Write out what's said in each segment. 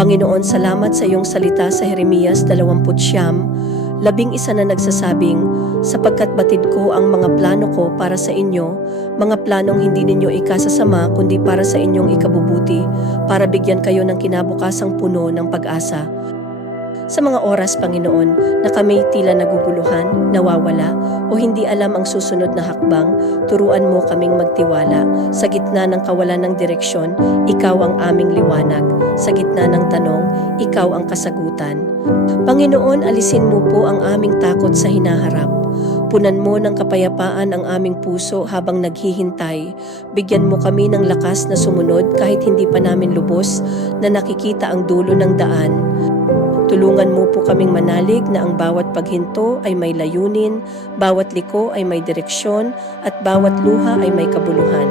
Panginoon, salamat sa iyong salita sa Jeremias 20:11 na nagsasabing, sapagkat batid ko ang mga plano ko para sa inyo, mga planong hindi ninyo ikasasama kundi para sa inyong ikabubuti, para bigyan kayo ng kinabukasang puno ng pag-asa. Sa mga oras, Panginoon, na kami tila naguguluhan, nawawala, o hindi alam ang susunod na hakbang, turuan mo kaming magtiwala. Sa gitna ng kawalan ng direksyon, ikaw ang aming liwanag. Sa gitna ng tanong, ikaw ang kasagutan. Panginoon, alisin mo po ang aming takot sa hinaharap. Punan mo ng kapayapaan ang aming puso habang naghihintay. Bigyan mo kami ng lakas na sumunod kahit hindi pa namin lubos na nakikita ang dulo ng daan. Tulungan mo po kaming manalig na ang bawat paghinto ay may layunin, bawat liko ay may direksyon, at bawat luha ay may kabuluhan.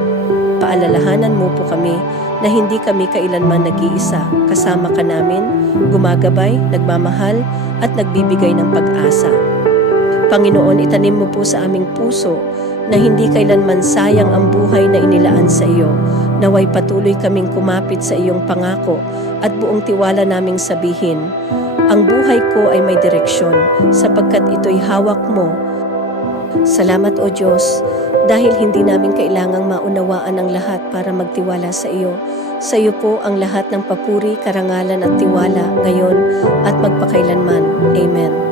Paalalahanan mo po kami na hindi kami kailanman nag-iisa, kasama ka namin, gumagabay, nagmamahal, at nagbibigay ng pag-asa. Panginoon, itanim mo po sa aming puso na hindi kailanman sayang ang buhay na inilaan sa iyo. Naway patuloy kaming kumapit sa iyong pangako at buong tiwala naming sabihin, ang buhay ko ay may direksyon sapagkat ito'y hawak mo. Salamat o Diyos, dahil hindi namin kailangang maunawaan ang lahat para magtiwala sa iyo. Sa iyo po ang lahat ng papuri, karangalan at tiwala ngayon at magpakailanman. Amen.